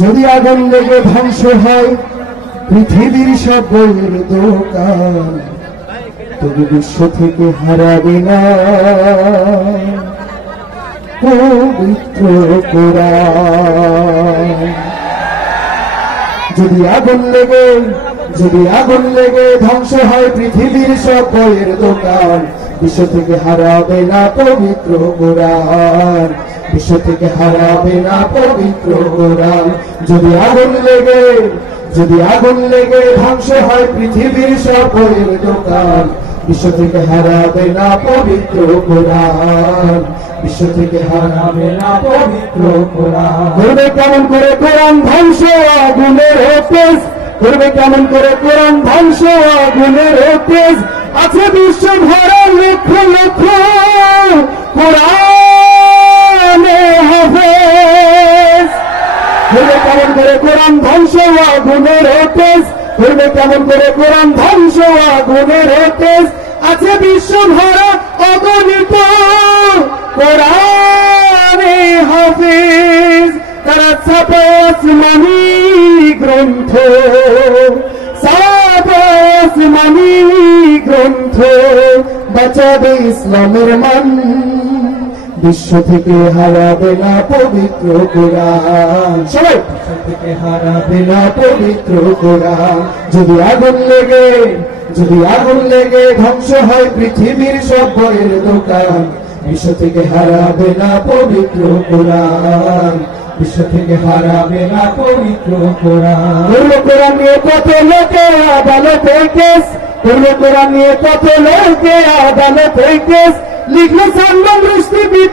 যদি আগুন লেগে ধ্বংস হয় পৃথিবীর সব বইয়ের দোকান, তবু বিশ্ব থেকে হারাবে না পবিত্র কোরআন। যদি আগুন লেগে ধ্বংস হয় পৃথিবীর সব বইয়ের দোকান, বিশ্ব থেকে হারাবে না পবিত্র কোরআন, বিশ্ব থেকে হারাবে না পবিত্র কোরআন। যদি আগুন লেগে ধ্বংস হয় পৃথিবীর সব বইয়ের দোকান, বিশ্ব থেকে হারাবে না পবিত্র কোরআন, বিশ্ব থেকে হারাবে না পবিত্র কোরআন। করবে কেমন করে কোরআন ধ্বংস আগুনের তেজ, করবে কেমন করে কোরআন ধ্বংস আগুনের তেজ, আছে বিশ্ব ভরা লক্ষ লক্ষ কোরআনে হাফেজ। করবে কেমন করে কোরআন ধ্বংস আগুনের তেজ, করবে কেমন করে কোরআন ধ্বংস আগুনের তেজ, আছে বিশ্ব ভরা অগণিত কোরআনে হাফেজ। তারা ছাপে আসমানি গ্রন্থ, ছাপে আসমানি গ্রন্থ, বাঁচাবে ইসলামের মান, বিশ্ব থেকে হারাবে না পবিত্র কোরআন। সবাই বিশ্ব থেকে হারাবে না পবিত্র কোরআন। যদি আগুন লেগে ধ্বংস হয় পৃথিবীর সব বইয়ের দোকান, বিশ্ব থেকে হারাবে না পবিত্র কোরআন, বিশ্ব থেকে হারাবে না পবিত্র কোরআন। কোরআন নিয়ে কত লোকে আদালতে কেস, কোরআন নিয়ে কত লোকে আদালতে কেস, লিখলো সালমান রুশদি।